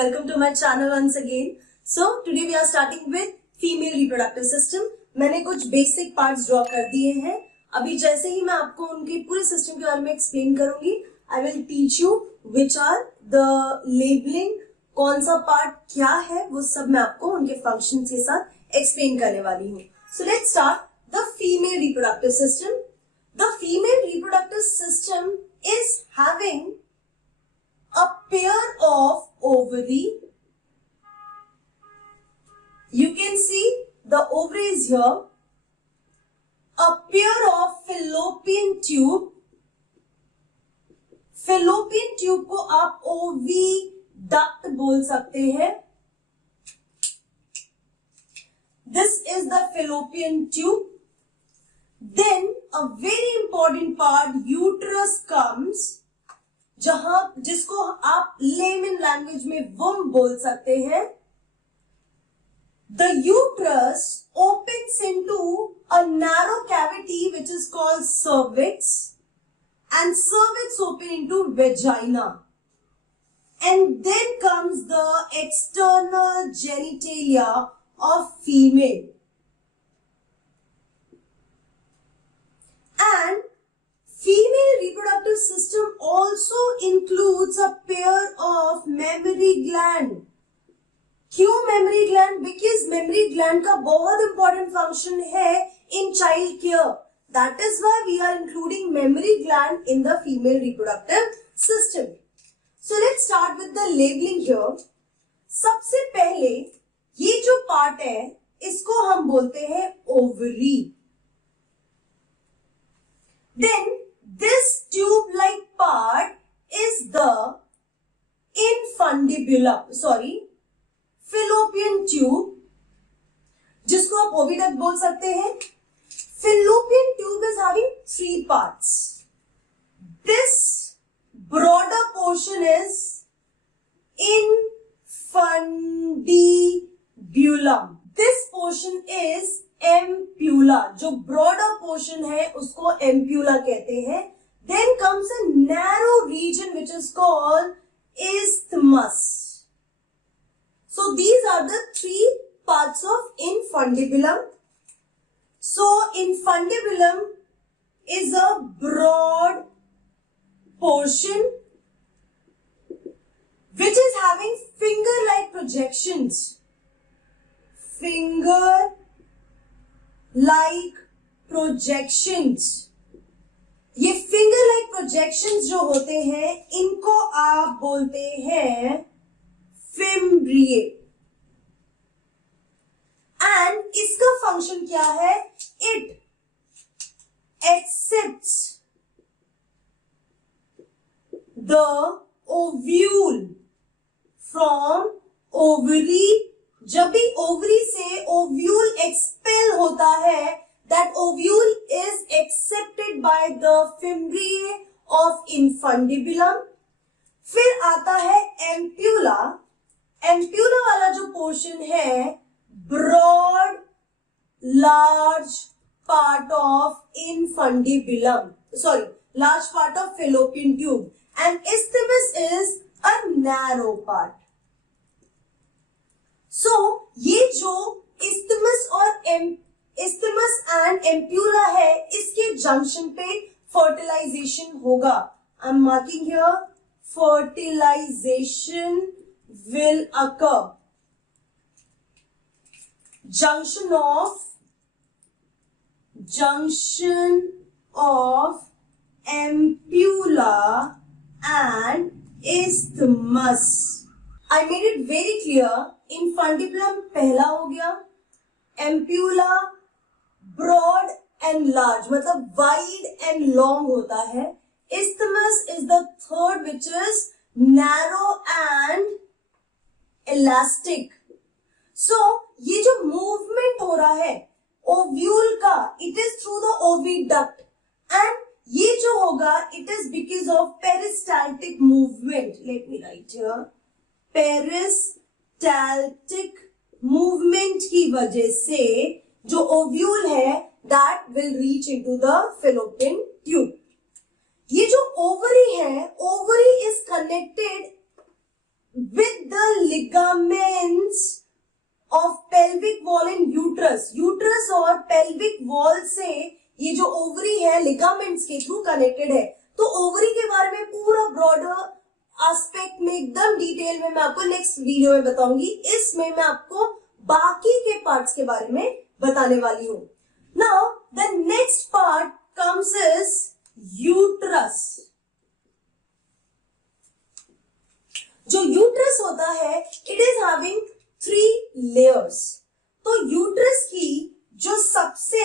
welcome to my channel once again. So today we are starting with female reproductive system. मैंने कुछ basic parts draw कर दिए हैं. अभी जैसे ही मैं आपको उनके पूरे system के बारे में explain करूंगी, I will teach you which are the labeling, कौन सा part क्या है, वो सब मैं आपको उनके functions के साथ explain करने वाली हूँ. So let's start the female reproductive system. The female reproductive system is having a pair of ovary. You can see the ovaries here. A pair of fallopian tube. Fallopian tube को आप oviduct बोल सकते हैं. This is the fallopian tube. Then a very important part, uterus comes, जिसको आप layman language में वुम बोल सकते हैं. The uterus opens into a narrow cavity which is called cervix, and cervix open into vagina, and then comes the external genitalia of female. And female reproductive system also includes a pair of mammary gland. क्यों mammary gland? Because mammary gland का बहुत important function है in child care. That is why we are including mammary gland in the female reproductive system. So let's start with the labeling here. सबसे पहले ये जो part है इसको हम बोलते हैं ovary. Then this tube-like part is the fallopian tube, जिसको आप oviduct बोल सकते हैं. Fallopian tube is having three parts. This broader portion is infundibulum. This portion is ampulla. जो ब्रॉडर पोर्शन है उसको एम्प्यूला कहते हैं. Then comes a narrow region which is called isthmus. So these are the three parts of infundibulum. So infundibulum is a broad portion which is having finger-like projections. Finger-like projections. ये finger like projections जो होते हैं इनको आप बोलते हैं fimbriae. And इसका function क्या है? It accepts the ovule from ovary. जब भी ओवरी से ओव्यूल एक्सपेल होता है, that ovule is accepted by the fimbriae of infundibulum. फिर आता है एम्प्यूला. एम्प्यूला वाला जो पोर्शन है broad large part of infundibulum, large part of fallopian tube, and isthmus is a narrow part. So ये जो isthmus and ampulla है, इसके जंक्शन पे फर्टिलाइजेशन होगा. I am marking here, fertilisation will occur. Junction of ampulla and isthmus. I made it very clear. Infundibulum पहला हो गया, ampulla broad and large, मतलब wide and long होता है. Isthmus is the third, which is narrow and elastic. So ये जो movement हो रहा है ovule का, it is through the oviduct, and ये जो होगा it is because of peristaltic movement. Let me write here, peristaltic movement की वजह से जो ओव्यूल है that will reach into the fallopian tube. ये जो ओवरी है, ovary is connected with the ligaments of pelvic wall in uterus. Uterus और pelvic wall से ये जो ओवरी है लिगामेंट्स के थ्रू कनेक्टेड है. तो ओवरी के बारे में पूरा ब्रॉडर एस्पेक्ट में एकदम डिटेल में मैं आपको नेक्स्ट वीडियो में बताऊंगी. इसमें मैं आपको बाकी के पार्ट्स के बारे में बताने वाली हूं. Now the next part comes is uterus. जो यूट्रस होता है इट इज हैविंग 3 लेयर्स. तो यूट्रस की जो सबसे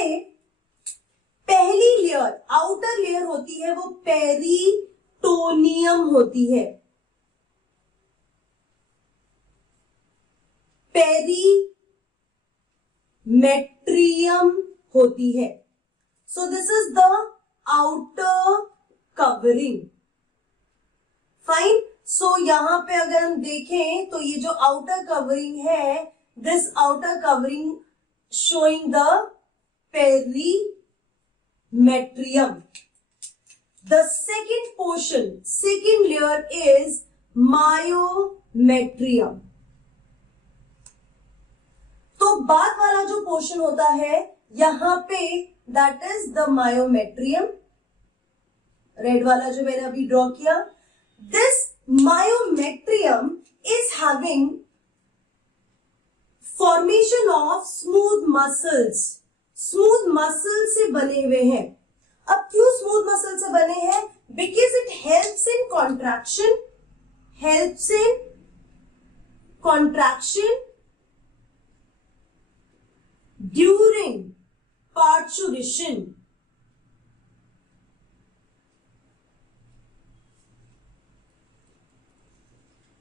पहली लेयर आउटर लेयर होती है वो पेरिटोनियम होती है. पेरीमेट्रियम होती है. So this is the outer covering. Fine. So यहां पे अगर हम देखें तो ये जो आउटर कवरिंग है this outer covering showing the perimetrium. The second portion second layer is myometrium. तो बाद वाला जो पोर्शन होता है यहां पे that is the myometrium. Red वाला जो मैंने अभी ड्रॉ किया. This myometrium is having formation of smooth muscles. Smooth muscle से बने हुए हैं. अब क्यों स्मूथ मसल से बने हैं? Because it helps in contraction. Helps in contraction during parturition.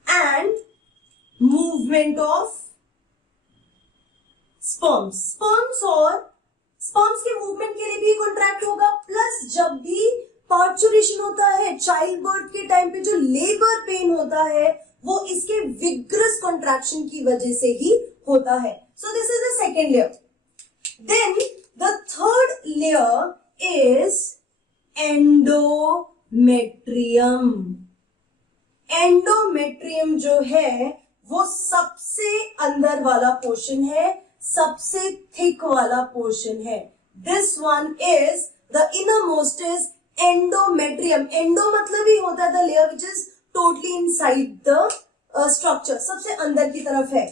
And movement of sperms. sperms के मूवमेंट के लिए भी कॉन्ट्रैक्ट होगा. प्लस जब भी पार्चुरेशन होता है चाइल्ड बर्थ के टाइम पे जो लेबर पेन होता है वो इसके विग्रस कॉन्ट्रैक्शन की वजह से ही होता है. So this is the second layer. Then the third layer is endometrium. Endometrium जो है वो सबसे अंदर वाला पोर्शन है, सबसे थिक वाला पोर्शन है. This one is the innermost is endometrium. Endo मतलब ही होता है the layer which is totally inside the structure. सबसे अंदर की तरफ है.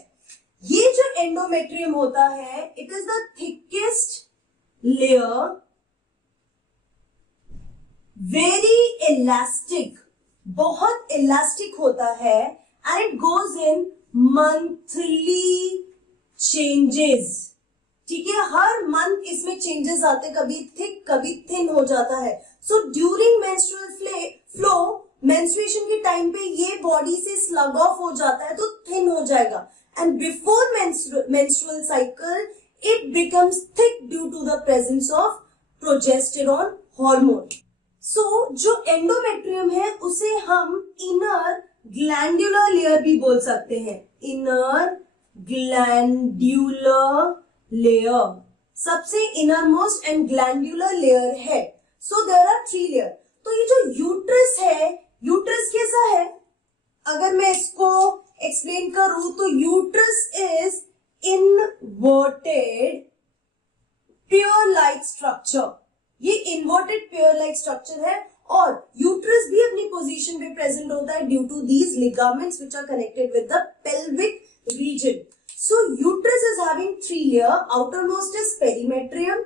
ये जो एंडोमेट्रियम होता है it is the thickest layer, very elastic, बहुत इलास्टिक होता है and it goes in monthly changes. ठीक है, हर मंथ इसमें चेंजेस आते, कभी थिक कभी थिन हो जाता है. So during menstrual flow menstruation के टाइम पे ये बॉडी से स्लग ऑफ हो जाता है तो थिन हो जाएगा. And before menstrual cycle, it becomes thick due to the presence of progesterone hormone. So, जो endometrium है उसे हम inner glandular layer भी बोल सकते हैं. Inner glandular layer सबसे innermost and glandular layer है. So, there are 3 layer. तो ये जो यूट्रस है, यूट्रस कैसा है? अगर मैं इसको एक्सप्लेन करूं तो uterus is inverted pair like structure. ये इन्वर्टेड पेयर लाइक स्ट्रक्चर है और यूट्रस भी अपनी पोजीशन पे प्रेजेंट होता है due to these ligaments which are connected with the pelvic region. So uterus is having 3 layer. Outermost is perimetrium.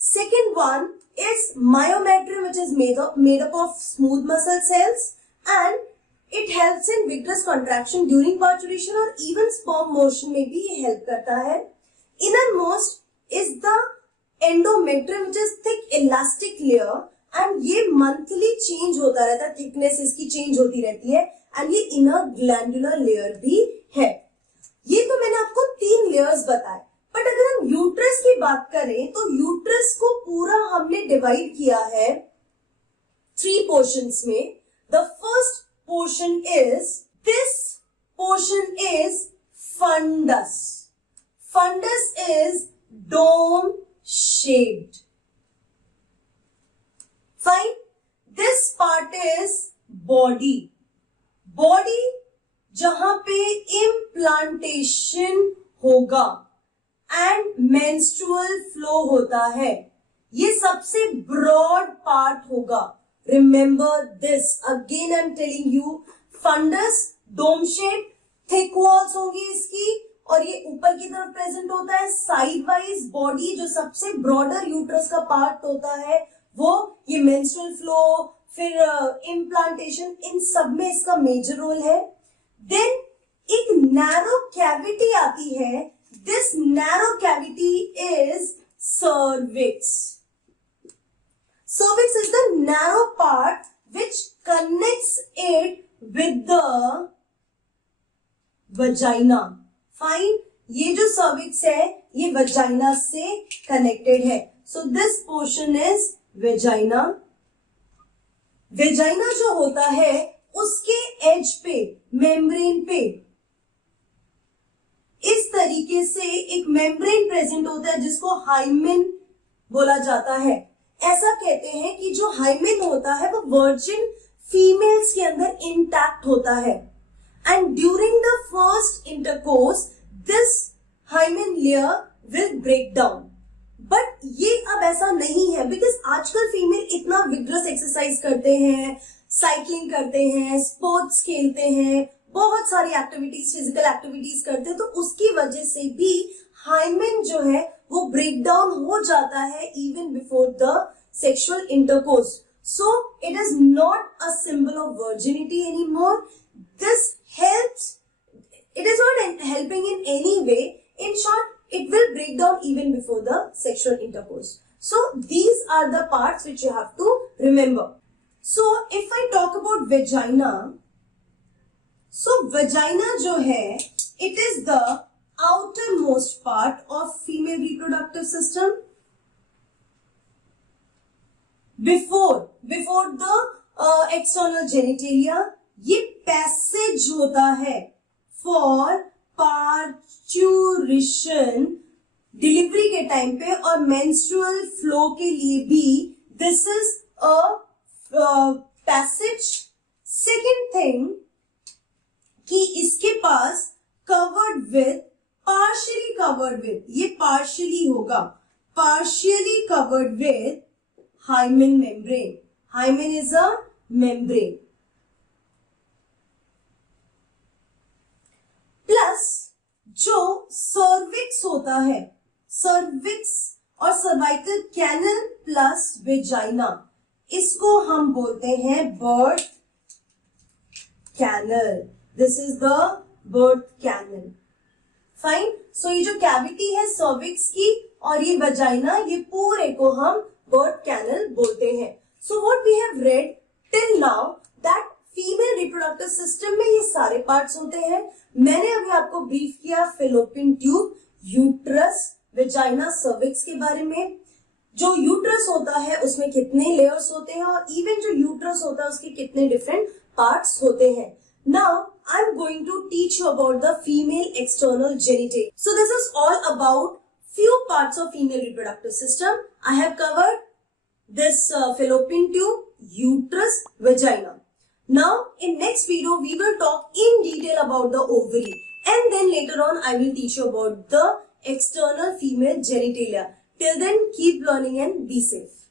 Second one is myometrium which is made up of smooth muscle cells and it helps in vigorous contraction during parturition और even sperm motion में भी ये help करता है. Innermost is the endometrium which is thick elastic layer and ये monthly change होता रहता है, thickness इसकी change होती रहती है and ये inner glandular layer भी है. ये तो मैंने आपको 3 layers बताए. बट अगर हम यूट्रस की बात करें तो यूट्रस को पूरा हमने डिवाइड किया है 3 पोर्शंस में. The first portion is this portion is fundus. Fundus is dome shaped. Fine. This part is body. Body जहां पे इम्प्लांटेशन होगा एंड मेंस्ट्रुअल फ्लो होता है। ये सबसे ब्रॉड पार्ट होगा। Remember this, again I am telling you, fundus dome shape, thick walls होंगी इसकी, और ये ऊपर की तरफ प्रेजेंट होता है। साइड वाइज बॉडी जो सबसे ब्रॉडर यूट्रस का पार्ट होता है वो ये मेंस्ट्रुअल फ्लो, फिर इम्प्लांटेशन, इन सब में इसका मेजर रोल है। देन एक नैरो कैविटी आती है, this narrow cavity is cervix. Cervix is the narrow part which connects it with the vagina. Fine. ये जो cervix है ये vagina से connected है. So this portion is vagina. Vagina जो होता है उसके edge पे, membrane पे इस तरीके से एक membrane present होता है जिसको hymen बोला जाता है। ऐसा कहते हैं कि जो हाइमेन होता है वो वर्जिन फीमेल्स के अंदर इंटैक्ट होता है and during the first intercourse this hymen layer will break down. But ये अब ऐसा नहीं है बिकॉज आजकल फीमेल इतना विग्रस एक्सरसाइज करते हैं, साइकिलिंग करते हैं, स्पोर्ट्स खेलते हैं, बहुत सारी एक्टिविटीज, फिजिकल एक्टिविटीज करते हैं, तो उसकी वजह से भी हाइमेन जो है वो ब्रेक डाउन हो जाता है even before the sexual intercourse. So it is not a symbol of virginity anymore. This helps, it is not helping in any way. In short, it will break down even before the sexual intercourse. So these are the parts which you have to remember. So if I talk about vagina, so vagina जो है it is the outermost part of female reproductive system before the external genitalia. ये passage होता है for parturition, delivery के time पे, और menstrual flow के लिए भी this is a passage. Second thing कि इसके पास covered with, partially covered with, ये partially होगा, partially covered with hymen membrane. Hymen is a membrane. Plus जो cervix होता है, cervix और cervical canal plus vagina, इसको हम बोलते हैं birth canal. This is the birth canal. Fine. So ये जो कैविटी है सर्विक्स की और ये वजाइना, ये पूरे को हम बर्थ कैनल बोलते हैं। So what we have read till now that female reproductive system में ये सारे पार्ट्स होते हैं। मैंने अभी आपको ब्रीफ किया fallopian tube, uterus, vagina, cervix के बारे में। जो यूट्रस होता है उसमें कितने लेयर्स होते हैं और इवन जो यूट्रस होता है उसके कितने डिफरेंट पार्ट्स होते हैं। Now I'm going to teach you about the female external genitalia. So this is all about few parts of female reproductive system. I have covered this fallopian tube, uterus, vagina. Now in next video we will talk in detail about the ovary, and then later on I will teach you about the external female genitalia. Till then keep learning and be safe.